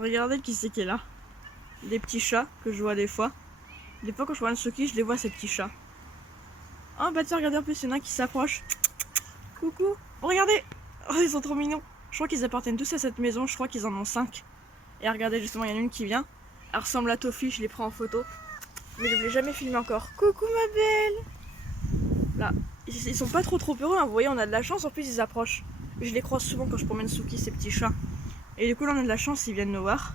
Regardez qui c'est qui est là. Des petits chats que je vois des fois. Des fois quand je vois un Suki, je les vois ces petits chats. Oh bah tiens, regardez en plus, il y en a un qui s'approche. Coucou. Oh, regardez. Oh, ils sont trop mignons. Je crois qu'ils appartiennent tous à cette maison, je crois qu'ils en ont 5. Et regardez, justement, il y en a une qui vient. Elle ressemble à Tofi, je les prends en photo. Mais je ne l'ai jamais filmé encore. Coucou ma belle. Là, ils sont pas trop heureux, hein. Vous voyez, on a de la chance, en plus ils approchent. Je les croise souvent quand je promène Suki, ces petits chats. Et du coup là on a de la chance, ils viennent nous voir.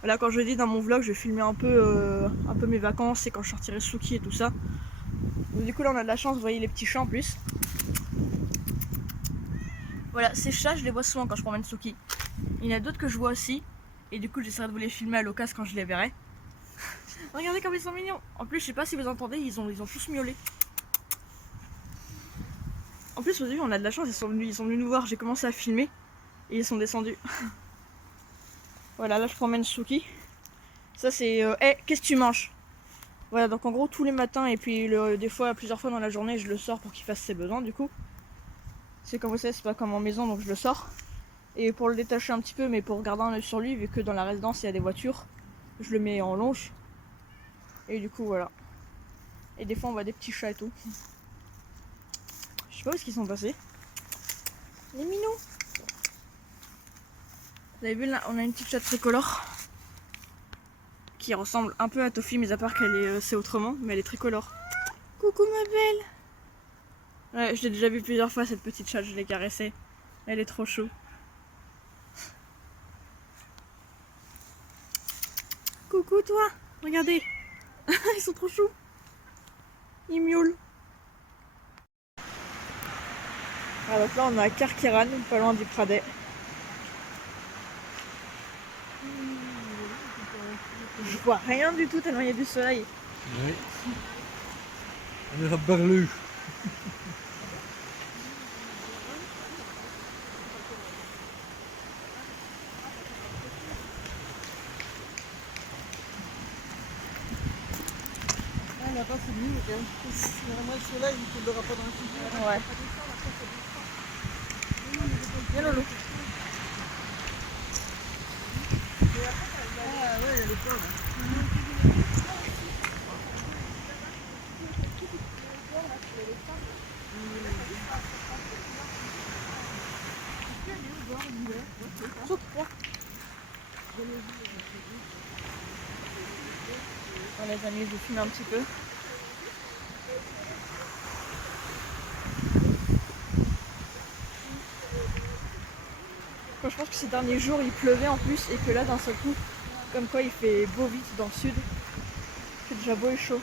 Voilà, quand je dis dans mon vlog, je vais filmer un peu mes vacances et quand je sortirai Suki et tout ça. Donc, du coup là on a de la chance, vous voyez les petits chats en plus. Voilà, ces chats je les vois souvent quand je promène Suki. Il y en a d'autres que je vois aussi. Et du coup j'essaierai de vous les filmer à l'occasion quand je les verrai. Regardez comme ils sont mignons. En plus je sais pas si vous entendez, ils ont tous miaulé. En plus au début on a de la chance, ils sont venus nous voir, j'ai commencé à filmer. Et ils sont descendus. Voilà, là je promène Suki. Ça c'est... Hey, qu'est-ce que tu manges? Voilà, donc en gros tous les matins et puis des fois plusieurs fois dans la journée je le sors pour qu'il fasse ses besoins du coup. C'est comme vous savez, c'est pas comme en maison donc je le sors. Et pour le détacher un petit peu, mais pour garder un œil sur lui, vu que dans la résidence il y a des voitures, je le mets en longe. Et du coup voilà. Et des fois on voit des petits chats et tout. Je sais pas où est-ce qu'ils sont passés. Les minots. Vous avez vu là, on a une petite chatte tricolore. Qui ressemble un peu à Tofi, mais à part qu'elle est c'est autrement, mais elle est tricolore. Coucou ma belle. Ouais, je l'ai déjà vue plusieurs fois cette petite chatte, je l'ai caressée. Elle est trop chou. Coucou toi, regardez. Ils sont trop choux. Ils miaulent. Alors donc là on est à Karkiran, pas loin du Pradet. Je vois rien du tout tellement il y a du soleil. Oui. On est à Berlu. Ah, là-bas c'est mieux, quand même. Normalement le soleil il ne tombera pas dans le studio. Ouais. Viens Lolo. Ah ouais, il y a le port. Saute, viens. Bon, les amis, je vous filme un petit peu. Moi, je pense que ces derniers jours il pleuvait en plus et que là d'un seul coup, comme quoi il fait beau vite dans le sud. Il fait déjà beau et chaud.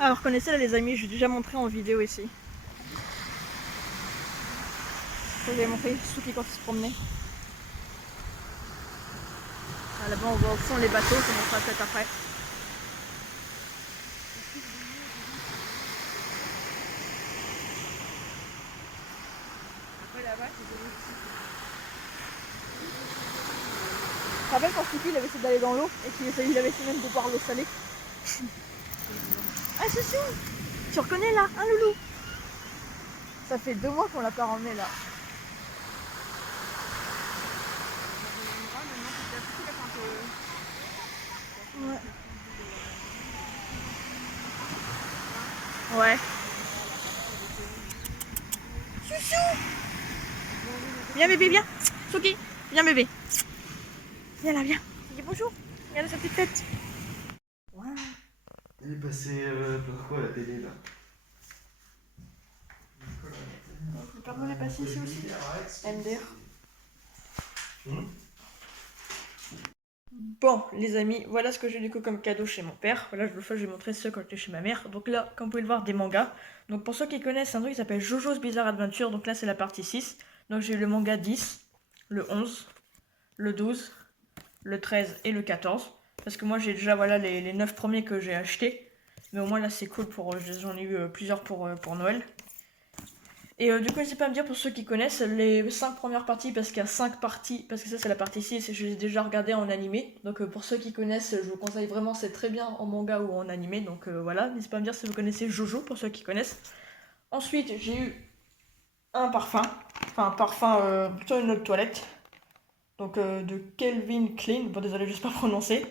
Ah, vous reconnaissez là les amis, je l'ai déjà montré en vidéo ici. Je vous avais montré Suki quand il se promenait. Ah, là-bas on voit au fond les bateaux, je vous montrerai peut-être après. Après là-bas c'est de l'eau. Tu te rappelles quand Suki il avait essayé d'aller dans l'eau et qu'il avait essayé même de boire l'eau salée. Ah Susu, tu reconnais là, un loulou. Ça fait 2 mois qu'on l'a pas ramené là. Ouais. Ouais. Chouchou. Viens bébé, viens. Suki, viens bébé. Viens là, viens. Dis bonjour. Regarde sa petite tête. Ouais. Elle est passée par quoi la télé là? Le Père Noël est passé ici aussi. MDR. Bon, les amis, voilà ce que j'ai du coup comme cadeau chez mon père. Voilà, je vais montrer ça quand j'étais chez ma mère. Donc là, comme vous pouvez le voir, des mangas. Donc pour ceux qui connaissent, c'est un truc qui s'appelle Jojo's Bizarre Adventure. Donc là, c'est la partie 6. Donc j'ai eu le manga 10, le 11, le 12, le 13 et le 14. Parce que moi, j'ai déjà voilà, les 9 premiers que j'ai achetés. Mais au moins là, c'est cool, j'en ai eu plusieurs pour Noël. Et du coup, n'hésitez pas à me dire pour ceux qui connaissent les 5 premières parties, parce qu'il y a 5 parties, parce que ça c'est la partie 6 et je l'ai déjà regardé en animé. Donc pour ceux qui connaissent, je vous conseille vraiment, c'est très bien en manga ou en animé. Donc voilà, n'hésitez pas à me dire si vous connaissez Jojo, pour ceux qui connaissent. Ensuite, j'ai eu un parfum, plutôt une eau de toilette. Donc de Calvin Klein, bon désolé, je sais pas prononcer.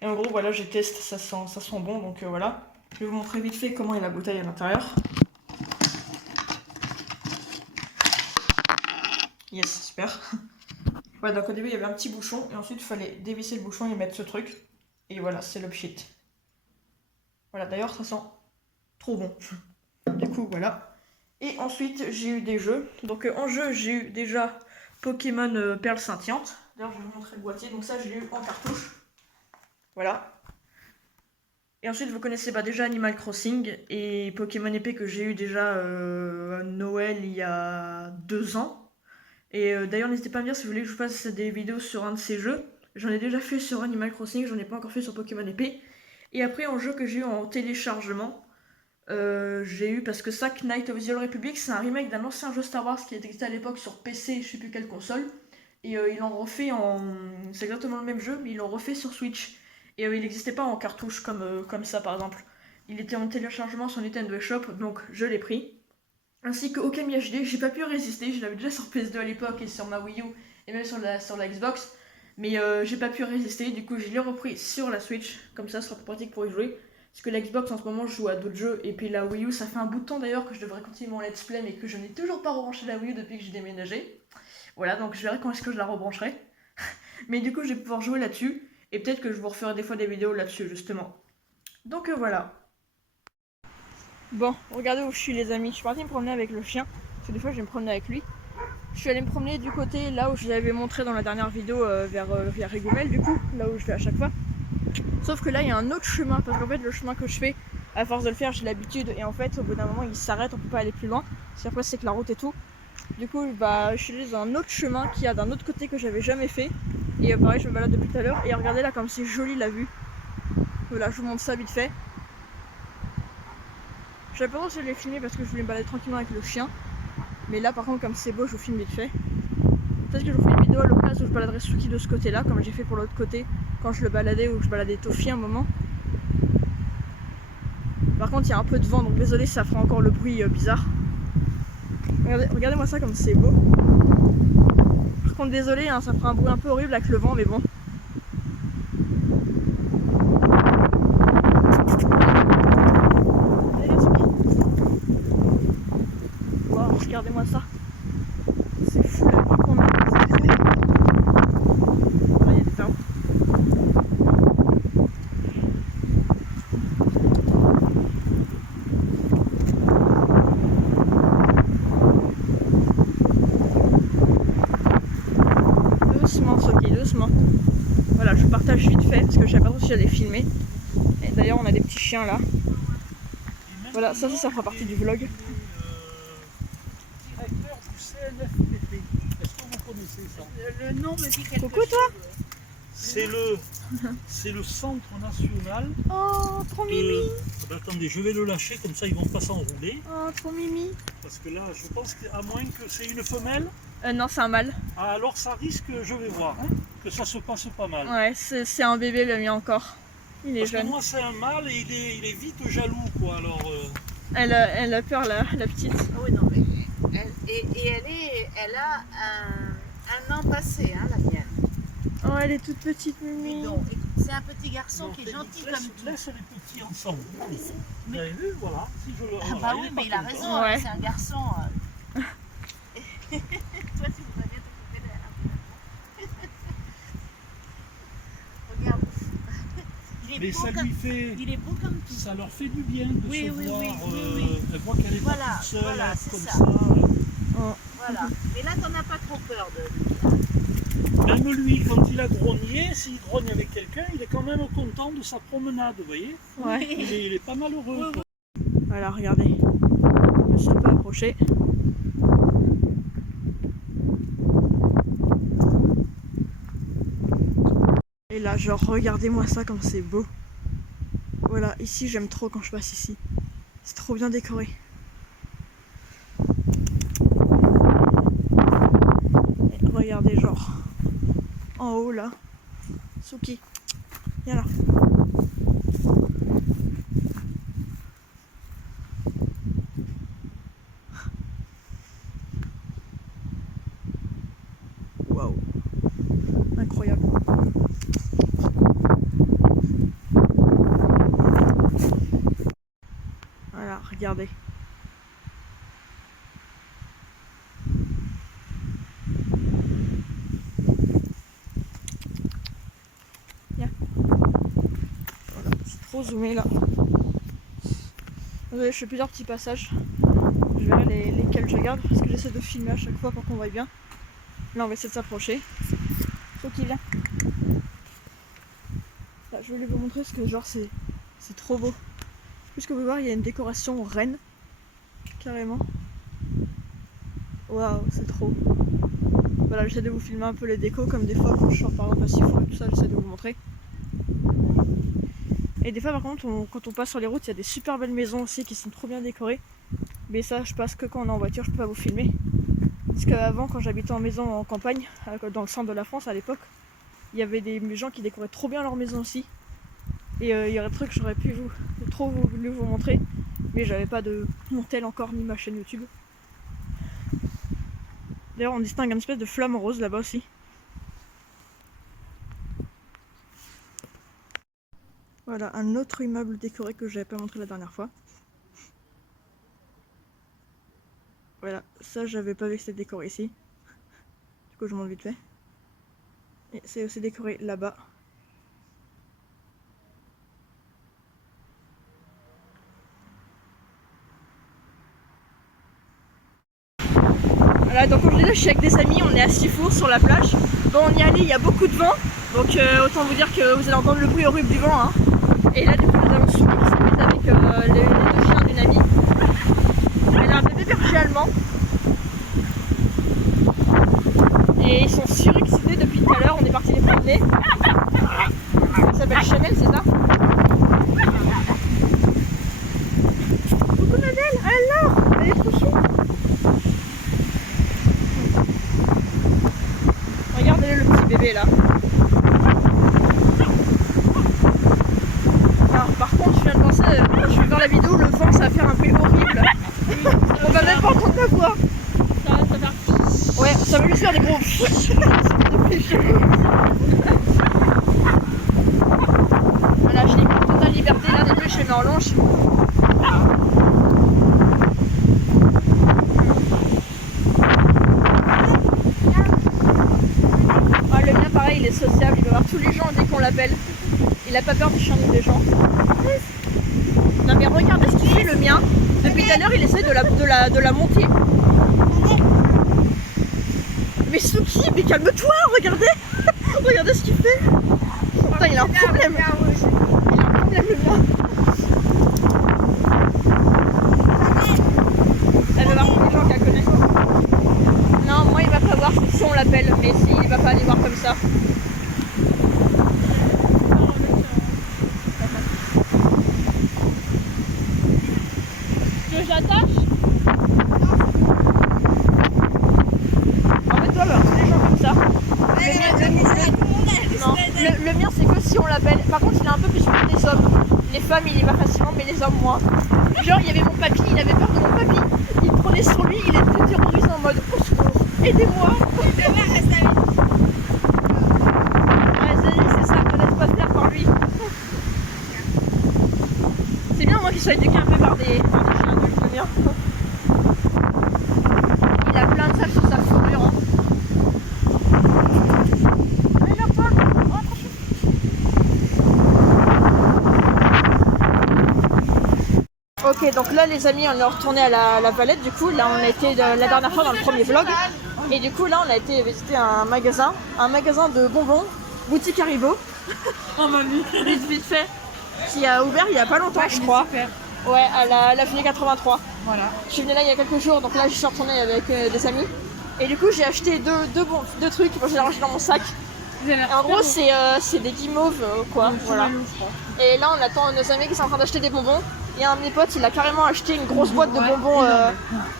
Et en gros, voilà, je teste, ça sent bon, donc voilà. Je vais vous montrer vite fait comment est la bouteille à l'intérieur. Yes, super. Ouais, donc au début il y avait un petit bouchon et ensuite il fallait dévisser le bouchon et mettre ce truc. Et voilà, c'est le shit. Voilà, d'ailleurs ça sent trop bon. Du coup, voilà. Et ensuite j'ai eu des jeux. Donc en jeu, j'ai eu déjà Pokémon Perle Scintillante. D'ailleurs, je vais vous montrer le boîtier. Donc ça, je l'ai eu en cartouche. Voilà. Et ensuite, vous connaissez déjà Animal Crossing et Pokémon épée que j'ai eu déjà à Noël il y a 2 ans. Et d'ailleurs, n'hésitez pas à me dire si vous voulez que je vous fasse des vidéos sur un de ces jeux. J'en ai déjà fait sur Animal Crossing, j'en ai pas encore fait sur Pokémon épée. Et après, en jeu que j'ai eu en téléchargement, j'ai eu, parce que ça, Knight of the Old Republic, c'est un remake d'un ancien jeu Star Wars qui existait à l'époque sur PC, je sais plus quelle console. Et ils l'ont refait en... C'est exactement le même jeu, mais ils l'ont refait sur Switch. Et il n'existait pas en cartouche comme ça, par exemple. Il était en téléchargement sur Nintendo eShop, donc je l'ai pris. Ainsi que Okami HD, j'ai pas pu résister, je l'avais déjà sur PS2 à l'époque et sur ma Wii U et même sur la Xbox, mais j'ai pas pu résister, du coup je l'ai repris sur la Switch, comme ça ce sera plus pratique pour y jouer, parce que la Xbox en ce moment je joue à d'autres jeux, et puis la Wii U ça fait un bout de temps d'ailleurs que je devrais continuer mon let's play, mais que je n'ai toujours pas rebranché la Wii U depuis que j'ai déménagé. Voilà, donc je verrai quand est-ce que je la rebrancherai, mais du coup je vais pouvoir jouer là-dessus, et peut-être que je vous referai des fois des vidéos là-dessus justement. Donc voilà. Bon, regardez où je suis les amis, je suis partie me promener avec le chien, parce que des fois je vais me promener avec lui. Je suis allée me promener du côté là où je vous avais montré dans la dernière vidéo vers Rigoumel du coup, là où je vais à chaque fois. Sauf que là il y a un autre chemin, parce qu'en fait le chemin que je fais, à force de le faire j'ai l'habitude, et en fait au bout d'un moment il s'arrête, on peut pas aller plus loin, parce qu'après c'est que la route et tout. Du coup bah, je suis allée dans un autre chemin qui a d'un autre côté que j'avais jamais fait, et pareil je me balade depuis tout à l'heure, et regardez là comme c'est joli la vue. Voilà, je vous montre ça vite fait. J'avais pas pensé de les filmer parce que je voulais me balader tranquillement avec le chien. Mais là par contre comme c'est beau je vous filme vite fait. Peut-être que je vous ferai une vidéo à l'occasion où je baladerai Suki de ce côté là, comme j'ai fait pour l'autre côté quand je le baladais, ou que je baladais Tofi un moment. Par contre il y a un peu de vent donc désolé ça fera encore le bruit bizarre. Regardez-moi ça comme c'est beau. Par contre désolé hein, ça fera un bruit un peu horrible avec le vent mais bon. Regardez-moi ça. C'est fou la vue qu'on a. C'est fou. Là, il y a des arbres. Doucement, Soki, doucement. Voilà, je partage vite fait parce que je savais pas trop si j'allais filmer. Et d'ailleurs, on a des petits chiens là. Voilà, ça fera partie du vlog. CNFPT. Est-ce que vous connaissez ça? Le nom me dit quelque Coucou chose. toi. C'est le centre national. Oh, trop mimi. Attendez, je vais le lâcher, comme ça ils vont pas s'enrouler. Oh, trop mimi. Parce que là, je pense qu'à moins que c'est une femelle, Non, c'est un mâle. alors ça risque, je vais voir, hein, que ça se passe pas mal. Ouais, c'est un bébé le mien encore. Il est Parce jeune. que moi c'est un mâle et il est vite jaloux quoi, alors... Elle a peur la petite. Ah oui, non, mais elle a un an passé, hein, la mienne. Oh, elle est toute petite, Et Mimi. donc, écoute, c'est un petit garçon non, qui est gentil laisse, comme tout. laisse les petits ensemble. Vous Mais- avez vu, voilà. Si je le, Ah voilà, bah il oui, est mais pas il a content. raison, Ouais. c'est un garçon. Toi, tu voudrais bien t'occuper d'elle. Regarde, il Mais ça lui fait, Il est beau comme tout. ça leur fait du bien de Oui, se oui, voir. oui, oui, oui. Elle voit qu'elle est Voilà, pas toute seule, voilà, c'est comme ça. ça. Voilà. Mais là, t'en as pas trop peur de. Même lui, quand il a grogné, s'il grogne avec quelqu'un, il est quand même content de sa promenade, vous voyez. Ouais. Il est pas malheureux. quoi. Voilà, regardez. Je me suis un peu approchée. Et là, genre, regardez-moi ça comme c'est beau. Voilà, ici, j'aime trop quand je passe ici. C'est trop bien décoré. Et regardez, genre, en haut là. Suki, viens là. Waouh, incroyable. Voilà, regardez. Viens. Voilà, c'est trop zoomé là. Désolé, je fais plusieurs petits passages. Je verrai lesquels je garde parce que j'essaie de filmer à chaque fois pour qu'on voit bien. Là, on va essayer de s'approcher. Faut qu'il vienne. Là, je vais vous montrer parce que genre c'est trop beau. Puisque vous pouvez voir, il y a une décoration reine. Carrément. Waouh, c'est trop. Voilà, j'essaie de vous filmer un peu les décos comme des fois quand je sors par exemple à Sifour et tout ça, j'essaie de vous montrer. Et des fois par contre, quand on passe sur les routes, il y a des super belles maisons aussi qui sont trop bien décorées. Mais ça, je passe que quand on est en voiture, je peux pas vous filmer. Parce qu'avant, quand j'habitais en maison en campagne, dans le centre de la France à l'époque, il y avait des gens qui décoraient trop bien leur maison aussi. Et il y aurait des trucs que j'aurais pu trop voulu vous montrer, mais j'avais pas de mon tel encore ni ma chaîne YouTube. D'ailleurs, on distingue une espèce de flamme rose là-bas aussi. Voilà, un autre immeuble décoré que j'avais pas montré la dernière fois. Voilà, ça j'avais pas vu que c'était décoré ici. Du coup, je montre vite fait. Et c'est aussi décoré là-bas. Voilà, donc comme je disais, je suis avec des amis, on est à Sifour sur la plage. Bon, on y est allé, il y a beaucoup de vent, donc autant vous dire que vous allez entendre le bruit horrible du vent. Hein. Et là, du coup, nous avons Suki qui s'amuse avec les deux chiens d'une amie. Elle a un bébé berger allemand. Et ils sont surexcités depuis tout à l'heure, on est parti les promener. Elle s'appelle Chanel, c'est ça? Coucou Nadèle, alors, elle est trop chou. Regardez le petit bébé là. Alors, par contre, je viens de penser, quand je vais faire la vidéo, le vent ça va faire un bruit horrible. On va même pas entendre ma voix. Ça va faire. Ouais, ça va lui faire des gros. Voilà, je l'ai mis en totale liberté là, des deux, je les mets en longe. Ah, le mien pareil, il est sociable, il va voir tous les gens dès qu'on l'appelle. Il a pas peur des chiens ni des gens. Non mais regardez ce qu'il fait le mien. Depuis tout à l'heure il essaie de la monter. Mais Suki, mais calme-toi, regardez. Regardez ce qu'il fait. Putain, il a un problème. Il a un problème le mien. Elle va voir tous les gens qu'elle connaît. Non, moi il va pas voir si on l'appelle, mais si, il va pas aller voir comme ça. Que j'attache? En fait, toi, alors, tous les gens comme ça. Le mien, c'est que si on l'appelle. Par contre, il est un peu plus peur des hommes. Les femmes, il y va facilement, mais les hommes, moins. Genre, il y avait mon papy, il avait peur de mon papy. Il prenait sur lui, il était terrorisé en mode au secours, aidez-moi. Ouais, c'est ça, ne laisse pas se faire par lui. C'est bien, moi, qu'il soit éduqué un peu par des chiens adultes, le mien. Il a plein de sable sur sa fourrure. Hein. Ok, donc là les amis, on est retourné à la Valette du coup. Là on a été la dernière fois dans le premier vlog. Et du coup là on a été visiter un magasin de bonbons, boutique Haribo. Oh mamie. Vite fait, qui a ouvert il y a pas longtemps je crois. Super. Ouais, à l'avenue 83. Voilà. Je suis venue là il y a quelques jours, donc là je suis retournée avec des amis. Et du coup j'ai acheté deux trucs, moi j'ai rangé dans mon sac. En gros c'est des guimauves quoi, voilà. Et là on attend nos amis qui sont en train d'acheter des bonbons. Et un de mes potes il a carrément acheté une grosse boîte de bonbons,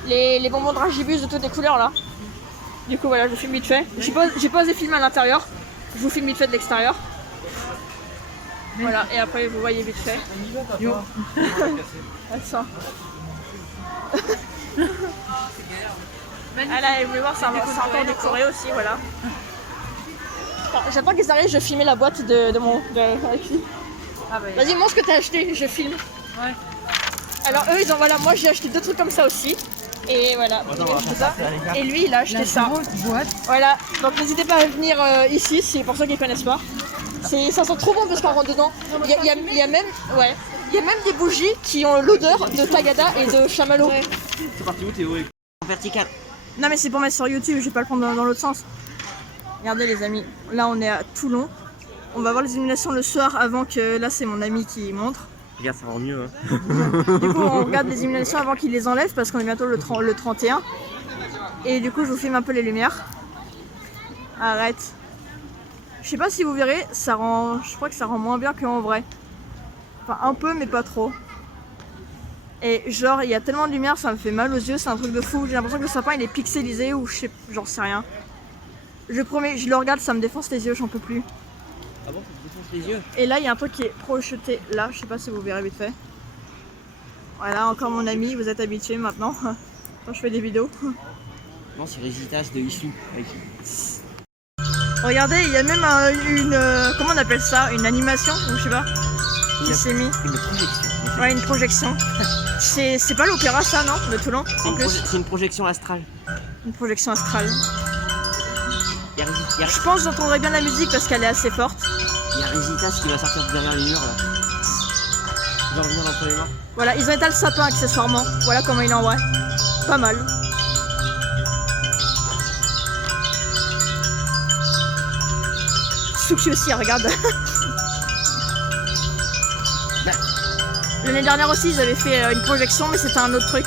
les bonbons Dragibus de toutes les couleurs là. Du coup voilà, je vous filme vite fait. J'ai pas osé filmer à l'intérieur, je vous filme vite fait de l'extérieur. Voilà, et après vous voyez vite fait. Yo. Attends. Ah là, vous voulez voir, c'est encore décoré aussi, voilà. J'attends qu'ils arrivent, je filme la boîte de avec lui. Ah bah, Vas-y, montre ce que t'as acheté, je filme. ouais. Alors eux, ils ont, voilà, moi j'ai acheté deux trucs comme ça aussi. Et voilà, il a acheté ça. Et lui, il a acheté ça. Grosse boîte. Voilà, donc n'hésitez pas à venir ici, c'est pour ceux qui ne connaissent pas. Ça sent trop bon parce qu'on rentre dedans. Il y a même des bougies qui ont l'odeur de Tagada et de chamallow. C'est parti où Théo? Vertical. Non mais c'est pour mettre sur YouTube, je vais pas le prendre dans l'autre sens. Regardez les amis, là on est à Toulon. On va voir les illuminations le soir avant que... Là c'est mon ami qui montre. Regarde, ça rend mieux. Hein. Du coup on regarde les illuminations avant qu'il les enlève parce qu'on est bientôt le 31. Et du coup je vous filme un peu les lumières. Arrête. Je sais pas si vous verrez, ça rend... je crois que ça rend moins bien qu'en vrai. Enfin un peu mais pas trop. Et genre il y a tellement de lumière, ça me fait mal aux yeux, c'est un truc de fou. J'ai l'impression que le sapin il est pixelisé ou je sais, j'en sais rien. Je promets, je le regarde, ça me défonce les yeux, j'en peux plus. Ah bon, ça te défonce les yeux? Et là il y a un truc qui est projeté là, je sais pas si vous verrez vite fait. Voilà, encore mon ami, vous êtes habitués maintenant quand je fais des vidéos. Non, c'est Résitas de Issou. Regardez, il y a même comment on appelle ça? Une animation, ou je sais pas, qui s'est mis. Une projection. Ouais, une projection. C'est pas l'opéra ça, non? De Toulon en plus. C'est une projection astrale. Une projection astrale. Il y a Je pense que j'entendrai bien la musique parce qu'elle est assez forte. Résitas qui va sortir de derrière les murs là. Il va revenir entre les mains. Voilà, ils ont étalé le sapin accessoirement. Voilà comment il est en vrai. Pas mal. Souki aussi, regarde. L'année dernière aussi, ils avaient fait une projection, mais c'était un autre truc.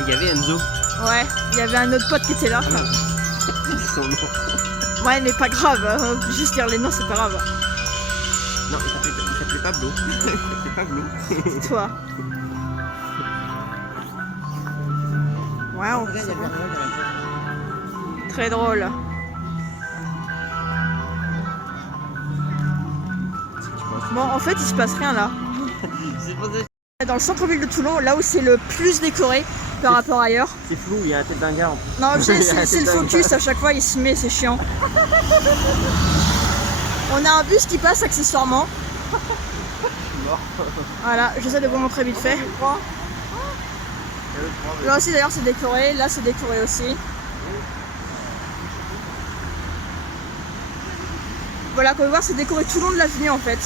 Il y avait Enzo. Ouais, il y avait un autre pote qui était là. Son nom. Ouais, mais pas grave. Juste dire les noms, c'est pas grave. Non, il s'appelait Pablo. Il s'appelait Pablo. Toi. Waouh, c'est bon. Très drôle. Bon, en fait, il se passe rien là. Dans le centre-ville de Toulon, là où c'est le plus décoré par rapport ailleurs. C'est flou, il y a la tête d'un gars en plus. Non, c'est le focus, à chaque fois il se met, c'est chiant. On a un bus qui passe accessoirement. Voilà, j'essaie de vous montrer vite fait. Là aussi d'ailleurs c'est décoré, là c'est décoré aussi. Voilà, comme vous voir, c'est décoré tout le long de l'avenue en fait.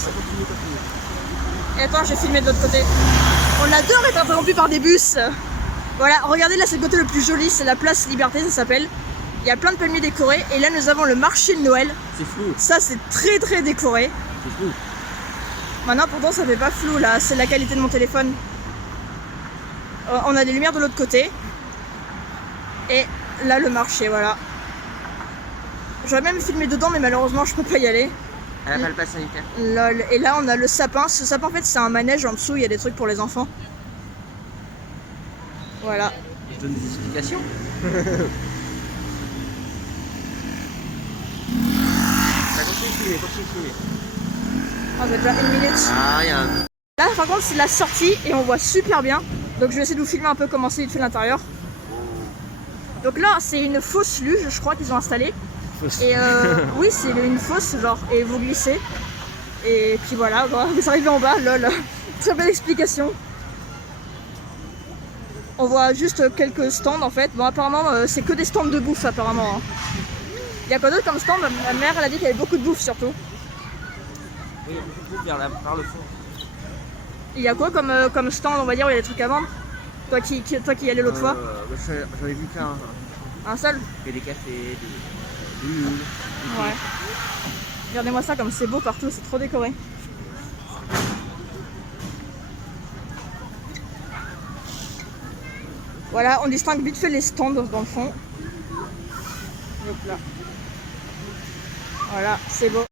Et attends, j'ai filmé de l'autre côté. On adore être interrompu par des bus. Voilà, regardez là, c'est le côté le plus joli, c'est la place Liberté, ça s'appelle. Il y a plein de palmiers décorés. Et là, nous avons le marché de Noël. C'est flou. Ça, c'est très très décoré. C'est flou. Maintenant, pourtant, ça fait pas flou là, c'est la qualité de mon téléphone. On a des lumières de l'autre côté. Et là, le marché, voilà. J'aurais même filmé dedans, mais malheureusement, je peux pas y aller. Elle a pas le pass sanitaire. Lol. Et là, on a le sapin. Ce sapin, en fait, c'est un manège en dessous. Il y a des trucs pour les enfants. Voilà. Je donne des explications. Continue de filmer. Ah, j'ai déjà 1 minute. Ah, rien. Là, par contre, c'est la sortie et on voit super bien. Donc, je vais essayer de vous filmer un peu comment c'est fait l'intérieur. Donc là, c'est une fausse luge, je crois qu'ils ont installée. Et oui, c'est une fosse, genre, et vous glissez. Et puis voilà, vous arrivez en bas, lol. Très belle explication. On voit juste quelques stands en fait. Bon, apparemment, c'est que des stands de bouffe, apparemment. Hein. Il y a quoi d'autre comme stand? Ma mère, elle a dit qu'il y avait beaucoup de bouffe surtout. Oui, il y a beaucoup de bouffe par le fond. Il y a quoi comme stand, on va dire, où il y a des trucs à vendre? Toi qui y allais l'autre fois? J'en ai vu qu'un. Un seul? Il y a des cafés, des houles. Ouais. Regardez-moi ça comme c'est beau partout, c'est trop décoré. Voilà, on distingue vite fait les stands dans le fond. Hop là. Voilà, c'est beau.